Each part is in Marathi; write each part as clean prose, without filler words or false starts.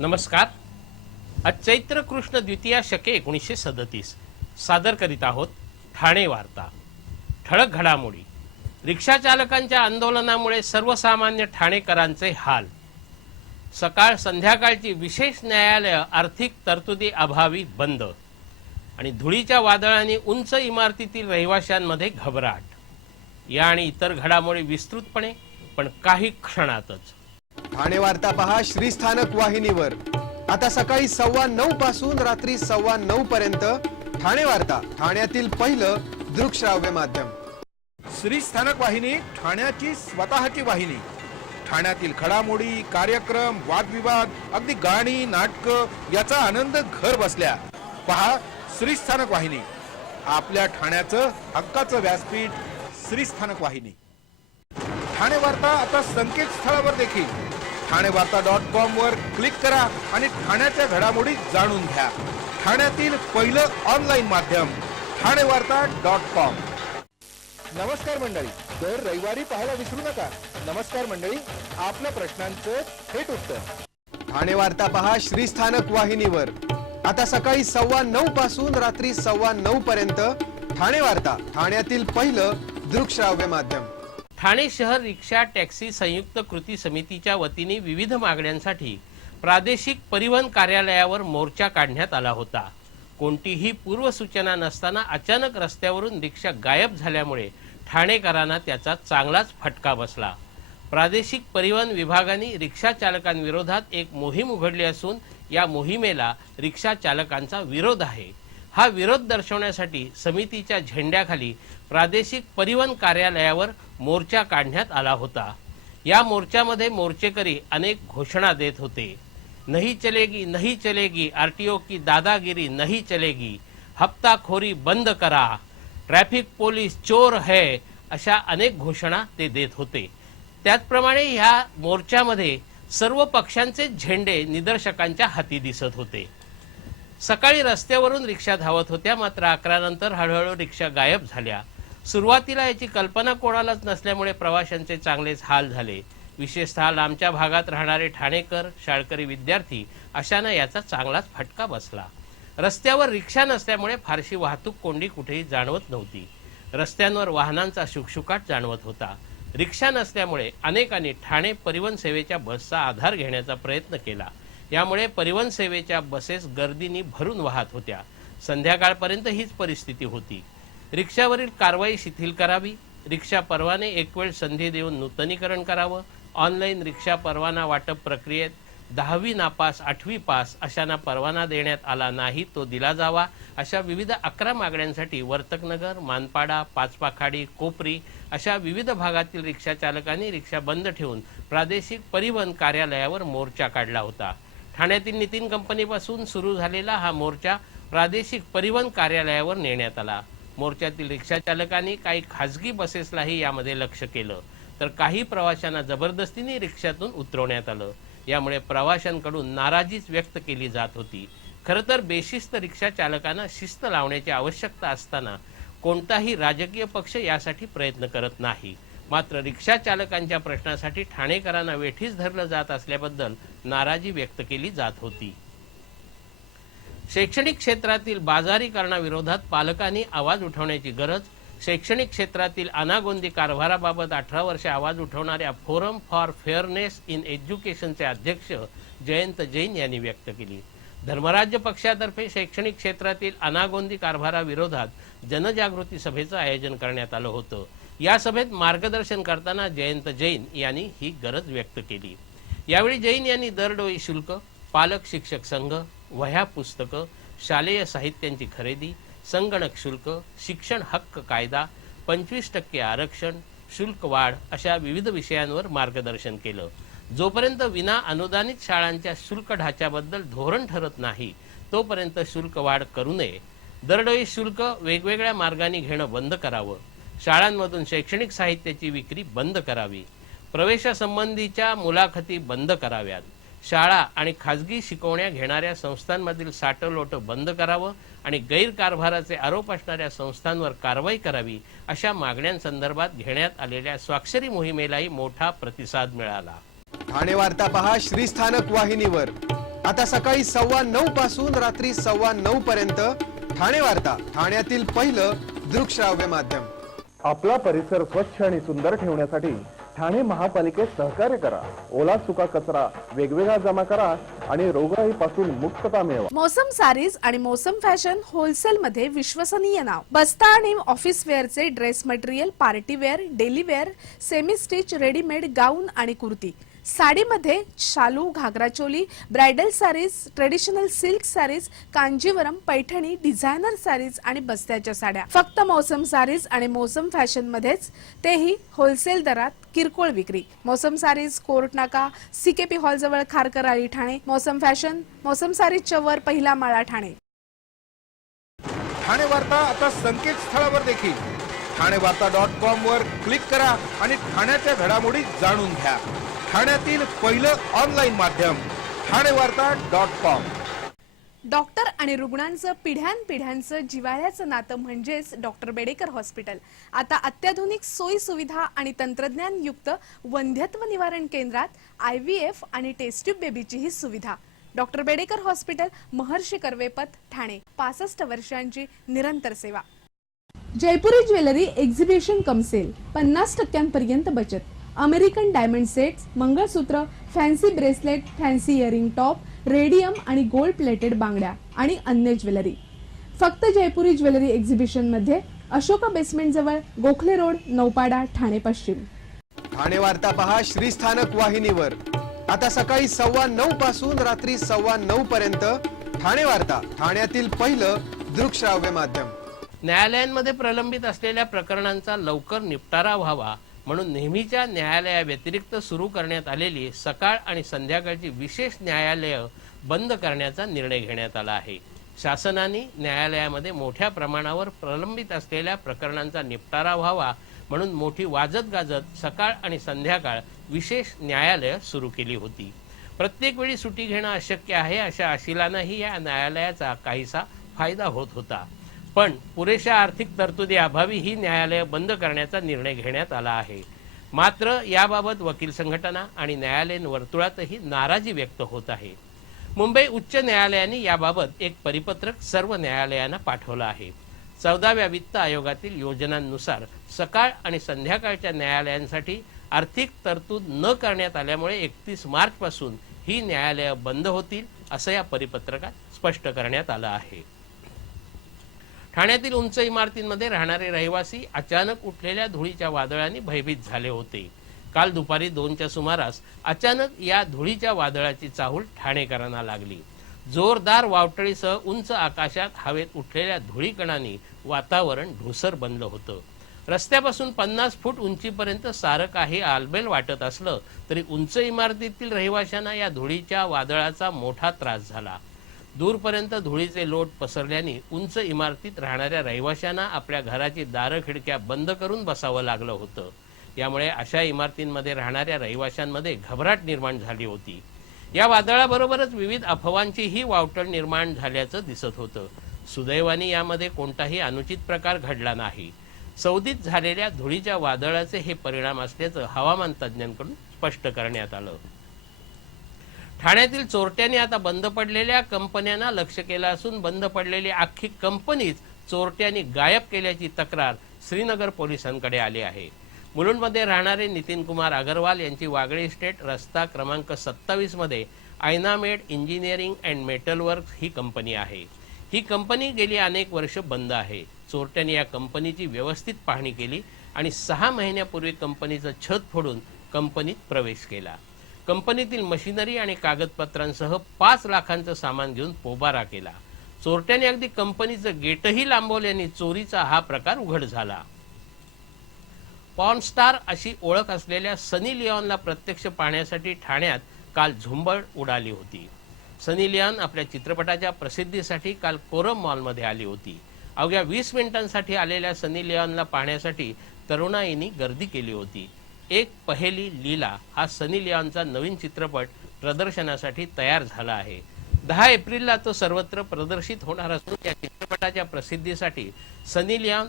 नमस्कार. आज चैत्र कृष्ण द्वितीया शके 1937 सादर करीत आहोत ठाणे वार्ता. ठळक घडामोडी. रिक्षा चालकांच्या आंदोलनामुळे सर्वसामान्य ठाणेकरांचे हाल. सकाळ संध्याकाळची विशेष न्यायालय आर्थिक तरतुदी अभावी बंद. आणि धुळीच्या वादळाने उंच इमारतीतील रहिवाशांमध्ये घबराट. या आणि इतर घडामोडी विस्तृतपणे पण काही क्षणातच. ठाणे वार्ता पहा श्रीस्थानक वाहिनीवर. आता सकाळी 9:15 पासून रात्री 9:15 पर्यंत ठाणे वार्ता, ठाण्यातील पहिलं दृकश्राव्य माध्यम. श्रीस्थानक वाहिनी ठाण्याची स्वतःची वाहिनी. ठाण्यातील घडामोडी, कार्यक्रम, वादविवाद, अगदी गाणी, नाटकं याचा आनंद घर बसल्या. पहा श्रीस्थानक वाहिनी, आपल्या ठाण्याचं हक्काचं व्यासपीठ. श्रीस्थानक वाहिनी. ठाणे वार्ता आता संकेतस्थळावर देखील ठाणेवार्ता.com वर क्लिक करा आणि ठाण्याच्या घडामोडी जाणून घ्या. ठाण्यातील पहिलं ऑनलाईन माध्यम ठाणेवार्ता.com. नमस्कार मंडळी, दर रविवारी पाहायला विसरू नका. नमस्कार मंडळी, आपल्या प्रश्नांचं थेट उत्तर. ठाणे वार्ता पहा श्रीस्थानक वाहिनीवर. आता सकाळी 9:15 पासून रात्री 9:15 पर्यंत ठाणे वार्ता, ठाण्यातील पहिलं दृकश्राव्य माध्यम. ठाणे शहर रिक्षा टॅक्सी संयुक्त कृती समितीच्या वतीने विविध मागण्यांसाठी प्रादेशिक परिवहन कार्यालयावर मोर्चा काढण्यात आला होता. कोणतीही पूर्वसूचना नसताना अचानक रस्त्यावरून रिक्षा गायब झाल्यामुळे ठाणेकरांना त्याचा चांगलाच फटका बसला. प्रादेशिक परिवहन विभागाने रिक्षा चालकांविरोधात एक मोहीम उघडली असून या मोहिमेला रिक्षा चालकांचा विरोध आहे. हा विरोध दर्शवण्यासाठी समितीच्या झेंड्याखाली प्रादेशिक परिवहन कार्यालयावर मोर्चा काढण्यात आला होता. या मोर्चामध्ये मोर्चेकरी अनेक घोषणा देत होते. नहीं चलेगी, नहीं चलेगी, आरटीओ की दादागिरी नहीं चलेगी, हप्ताखोरी बंद करा, ट्रॅफिक पोलीस चोर है, अशा अनेक घोषणा ते देत होते. त्याचप्रमाणे ह्या मोर्चामध्ये सर्व पक्षांचे झेंडे निदर्शकांच्या हाती दिसत होते. सकाळी रस्त्यावरून रिक्षा धावत होत्या, मात्र 11 नंतर हळूहळू रिक्षा गायब झाल्या. सुरुवातीला याची कल्पना कोणालाच नसल्यामुळे प्रवाशांचे चांगलेच हाल झाले. विशेषतः लांबच्या भागात राहणारे ठाणेकर, शाळकरी विद्यार्थी अशांना याचा चांगलाच फटका बसला. रस्त्यावर रिक्षा नसल्यामुळे फारशी वाहतूक कोंडी कुठेही जाणवत नव्हती. रस्त्यांवर वाहनांचा शुकशुकाट जाणवत होता. रिक्षा नसल्यामुळे अनेकांनी ठाणे परिवहन सेवेच्या बसचा आधार घेण्याचा प्रयत्न केला. यामुळे परिवहन सेवेच्या बसेस गर्दीने भरून वाहत होत्या. संध्याकाळपर्यंत हीच परिस्थिती होती. रिक्षावरील कारवाई शिथिल करावी, रिक्षा परवाने एक वेळ संधी देऊन नूतनीकरण करावं, ऑनलाईन रिक्षा परवाना वाटप प्रक्रियेत 10वी नापास, 8वी पास अशांना परवाना देण्यात आला नाही तो दिला जावा, अशा विविध 11 मागण्यांसाठी वर्तकनगर, मानपाडा, पाचपाखाडी, कोपरी अशा विविध भागातील रिक्षा चालकांनी रिक्षा बंद ठेवून प्रादेशिक परिवहन कार्यालयावर मोर्चा काढला होता. ठाण्यातील नितीन कंपनीपासून सुरू झालेला हा मोर्चा प्रादेशिक परिवहन कार्यालयावर नेण्यात आला. मोर्चातील रिक्षा चालकांनी काही खासगी बसेसलाही यामध्ये लक्ष केलं, तर काही प्रवाशांना जबरदस्तीने रिक्षातून उतरवण्यात आलं. यामुळे प्रवाशांकडून नाराजीच व्यक्त केली जात होती. खरं तर बेशिस्त रिक्षा चालकांना शिस्त लावण्याची आवश्यकता असताना कोणताही राजकीय पक्ष यासाठी प्रयत्न करत नाही. मात्र रिक्षा चालकांच्या प्रश्नासाठी ठाणेकरांना वेठीस धरलं जात असल्याबद्दल नाराजी व्यक्त केली जात होती. शैक्षणिक क्षेत्रातील बाजारीकरणाविरोधात पालकांनी आवाज उठवण्याची गरज शैक्षणिक क्षेत्रातील अनागोंदी कारभाराबाबत 18 वर्षे आवाज उठवणाऱ्या फोरम फॉर फेअरनेस इन एज्युकेशनचे अध्यक्ष जयंत जैन यांनी व्यक्त केली. धर्मराज्य पक्षातर्फे शैक्षणिक क्षेत्रातील अनागोंदी कारभाराविरोधात जनजागृती सभेचं आयोजन करण्यात आलं होतं. या सभेत मार्गदर्शन करताना जयंत जैन यांनी ही गरज व्यक्त केली. यावेळी जैन यांनी दरडोई शुल्क, पालक शिक्षक संघ, वह्या पुस्तकं, शालेय साहित्यांची खरेदी, संगणक शुल्क, शिक्षण हक्क कायदा, 25% आरक्षण, शुल्क वाढ अशा विविध विषयांवर मार्गदर्शन केलं. जोपर्यंत विना अनुदानित शाळांच्या शुल्क ढाच्याबद्दल धोरण ठरत नाही तोपर्यंत शुल्क वाढ करू नये. दरडोई शुल्क वेगवेगळ्या मार्गाने घेणं बंद करावं. शाळांमधून शैक्षणिक साहित्याची विक्री बंद करावी. प्रवेशासंबंधीच्या मुलाखती बंद कराव्यात. शाळा आणि खाजगी शिकवण्या घेणाऱ्या संस्थांमधील साठलोट बंद करावं आणि गैरकारभाराचे आरोप असणाऱ्या संस्थांवर कारवाई करावी, अशा मागण्यांसंदर्भात घेण्यात आलेल्या स्वाक्षरी मोहिमेलाही मोठा प्रतिसाद मिळाला. ठाणे वार्ता पहा श्रीस्थानक वाहिनीवर. आता सकाळी 9:15 पासून रात्री 9:15 पर्यंत ठाणे वार्ता, ठाण्यातील पहिलं दृकश्राव्य माध्यम. आपला परिसर स्वच्छ आणि सुंदर ठेवण्यासाठी ठाणे महापालिकेत सहकार्य करा. ओला सुका कचरा वेगवेगळा जमा करा आणि रोगराईपासून मुक्तता मिळवा. मौसम सारीज आणि मौसम फॅशन होलसेल मध्ये विश्वसनीय नाव. बस्ता आणि ऑफिस वेअरचे dress material, party wear, daily wear, semi stitch, readymade gown आणि कुर्ती. साडीमध्ये शालू, ghagra choli, bridal saris, traditional silk saris, Kanjivaram, Paithani, designer saris आणि बस्त्याच्या साड्या. फक्त मौसम सारीज आणि मौसम फॅशन मध्येच, तेही होलसेल दरात किरकोळ विक्री. मौसम सारीज, कोर्ट नाका, सीकेपी हॉल जवळ, खारकर आळी, ठाणे. मौसम फॅशन, मौसम सारीजच्या वर, पहिला माळा, ठाणे. ठाणे वार्ता आता संकेतस्थळावर देखील ठाणेवार्ता.com वर क्लिक करा आणि ठाण्याच्या घडामोडी जाणून घ्या. ठाण्यातील पहिलं ऑनलाईन माध्यम ठाणेवार्ता.com. डॉक्टर आणि रुग्णांचं पिढ्यानपिढ्यांचं जिव्हाळ्याचं नातं म्हणजेच डॉक्टर बेडेकर हॉस्पिटल. आता अत्याधुनिक सोयी सुविधा आणि तंत्रज्ञान युक्त वंध्यत्व निवारण केंद्रात IVF आणि टेस्ट ट्यूब बेबीचीही सुविधा. Doctor Bedekar hospital, Maharshi Karvepath, Thane. 65 वर्षांची निरंतर सेवा. Jaipuri jewellery exhibition cum sale, 50% बचत. American diamond sets, mangalsutra, fancy bracelet, fancy earring top, radium आणि गोल्ड प्लेटेड बांगड्या आणि अन्य ज्वेलरी फक्त जयपुरी ज्वेलरी एक्झिबिशन मध्ये, अशोका बेसमेंट जवळ, गोखले रोड, नौपाडा, ठाणे पश्चिम. ठाणे वार्ता पहा श्रीस्थानक वाहिनीवर. आता सकाळी 9:15 पासून रात्री 9:15 पर्यंत ठाणे वार्ता, ठाण्यातील पहिलं दृकश्राव्य माध्यम. न्यायालयांमध्ये प्रलंबित असलेल्या प्रकरणांचा लवकर निपटारा व्हावा म्हणून नेहमीच्या न्यायालयाव्यतिरिक्त सुरू करण्यात आलेली सकाळ आणि संध्याकाळची विशेष न्यायालय बंद करण्याचा निर्णय घेण्यात आला आहे. शासनाने न्यायालयामध्ये मोठ्या प्रमाणावर प्रलंबित असलेल्या प्रकरणांचा निपटारा व्हावा म्हणून मोठी वाजत गाजत सकाळ आणि संध्याकाळ विशेष न्यायालय सुरू केली होती. प्रत्येक वेळी सुट्टी घेणं अशक्य आहे अशा आशिलांनाही या न्यायालयाचा काहीसा फायदा होत होता. पण पुरेशा आर्थिक तरतुदी अभावी ही न्यायालय बंद करण्याचा निर्णय घेण्यात आला आहे. मात्र याबाबत वकील संघटना आणि न्यायालयीन वर्तुळातही नाराजी व्यक्त होत आहे. मुंबई उच्च न्यायालयाने याबाबत एक परिपत्रक सर्व न्यायालयांना पाठवलं आहे. 14व्या वित्त आयोगातील योजनांनुसार सकाळ आणि संध्याकाळच्या न्यायालयांसाठी आर्थिक तरतूद न करण्यात आल्यामुळे 31 मार्च पासून ही न्यायालय बंद होतील असं या परिपत्रकात स्पष्ट करण्यात आलं आहे. ठाण्यातील उंच इमारतींमध्ये राहणारे रहिवासी अचानक उठलेल्या धुळीच्या वादळाने भयभीत झाले होते. काल दुपारी 2च्या सुमारास अचानक या धुळीच्या वादळाची चाहूल ठाणेकरांना लागली. जोरदार वावटळीसह उंच आकाशात हवेत उठलेल्या धुळीकणांनी वातावरण धुसर बनलं होतं. रस्त्यापासून 50 फूट उंचीपर्यंत सारं काही आलबेल वाटत असलं तरी उंच इमारतीतील रहिवाशांना या धुळीच्या वादळाचा मोठा त्रास झाला. दूरपर्यंत धुळीचे लोट पसरल्याने उंच इमारतीत राहणाऱ्या रहिवाशांना आपल्या घराची दारं खिडक्या बंद करून बसावं लागलं होतं. यामुळे अशा इमारतींमध्ये राहणाऱ्या रहिवाशांमध्ये घबराट निर्माण झाली होती. या वादळाबरोबरच विविध अफवांचीही वावटळ निर्माण झाल्याचं दिसत होतं. सुदैवाने यामध्ये कोणताही अनुचित प्रकार घडला नाही. सौदीत झालेल्या धुळीच्या वादळाचे हे परिणाम असल्याचं हवामान तज्ज्ञांकडून स्पष्ट करण्यात आलं. ठाण्यातील चोरट्यांनी आता बंद पडलेल्या कंपन्यांना लक्ष केलं असून बंद पडलेली अख्खी कंपनीच चोरट्यांनी गायब केल्याची तक्रार श्रीनगर पोलिसांकडे आली आहे. मुलुंडमध्ये राहणारे नितीन कुमार अगरवाल यांची वागळे इस्टेट रस्ता क्रमांक 27 मध्ये आयनामेड इंजिनिअरिंग अँड मेटल वर्क्स ही कंपनी आहे. ही कंपनी गेली अनेक वर्ष बंद आहे. चोरट्यांनी या कंपनीची व्यवस्थित पाहणी केली आणि 6 महिन्यापूर्वी कंपनीचं छत फोडून कंपनीत प्रवेश केला. कंपनीतील मशिनरी आणि कागदपत्रांसह 5 लाखांचं सामान घेऊन पोबारा केला. चोरट्याने अगदी कंपनीचं गेटही लांबवल्याने चोरीचा हा प्रकार उघड झाला. पॉर्न स्टार अशी ओळख असलेल्या सनी लिओनला प्रत्यक्ष पाहण्यासाठी ठाण्यात काल झुंबड उडाली होती. सनी लिओन आपल्या चित्रपटाच्या प्रसिद्धीसाठी काल कोरम मॉलमध्ये आली होती. अवघ्या 20 मिनिटांसाठी आलेल्या सनी लिओनला पाहण्यासाठी तरुणाईंनी गर्दी केली होती. एक पहेली लीला हा सनी लिओनचा नवीन चित्रपट प्रदर्शनासाठी तयार झाला आहे. 10 एप्रिलला तो सर्वत्र प्रदर्शित होणार असून या चित्रपटाच्या प्रसिद्धीसाठी सनी लिओन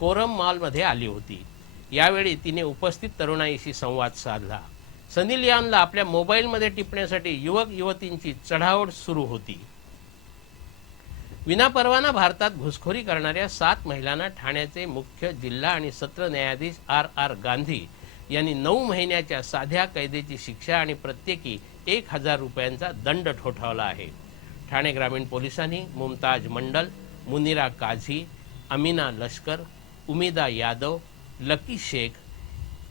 कोरम मॉलमध्ये आली होती. यावेळी तिने उपस्थित तरुणाईशी संवाद साधला. सनी लिओनला आपल्या मोबाईलमध्ये टिपण्यासाठी युवक युवतींची चढाओढ सुरू होती. विनापरवाना भारतात घुसखोरी करणाऱ्या 7 महिलांना ठाण्याचे मुख्य जिल्हा आणि सत्र न्यायाधीश R. गांधी यांनी 9 महिन्याच्या साध्या कैदेची शिक्षा आणि प्रत्येकी 1000 रुपयांचा दंड ठोठावला आहे. ठाणे ग्रामीण पोलिसांनी मुमताज मंडल, मुनिरा काझी, अमीना लष्कर, उमिदा यादव, लकी शेख,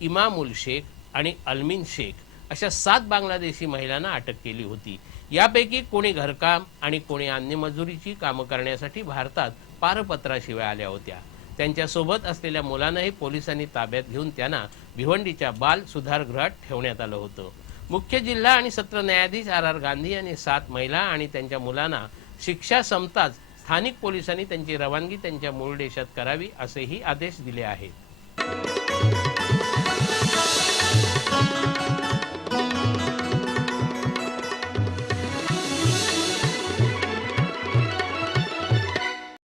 इमामुल शेख आणि अलमीन शेख अशा 7 बांगलादेशी महिलांना अटक केली होती. यापैकी कोणी घरकाम आणि कोणी अन्य मजुरीची कामं करण्यासाठी भारतात पारपत्राशिवाय आल्या होत्या. त्यांच्यासोबत असलेल्या मुलांनाही पोलिसांनी ताब्यात घेऊन त्यांना भिवंडीच्या बाल सुधारगृहात ठेवण्यात आलं होतं. मुख्य जिल्हा आणि सत्र न्यायाधीश R. गांधी यांनी 7 महिला आणि त्यांच्या मुलांना शिक्षा संपताच स्थानिक पोलिसांनी त्यांची रवानगी त्यांच्या मूळ देशात करावी असेही आदेश दिले आहेत.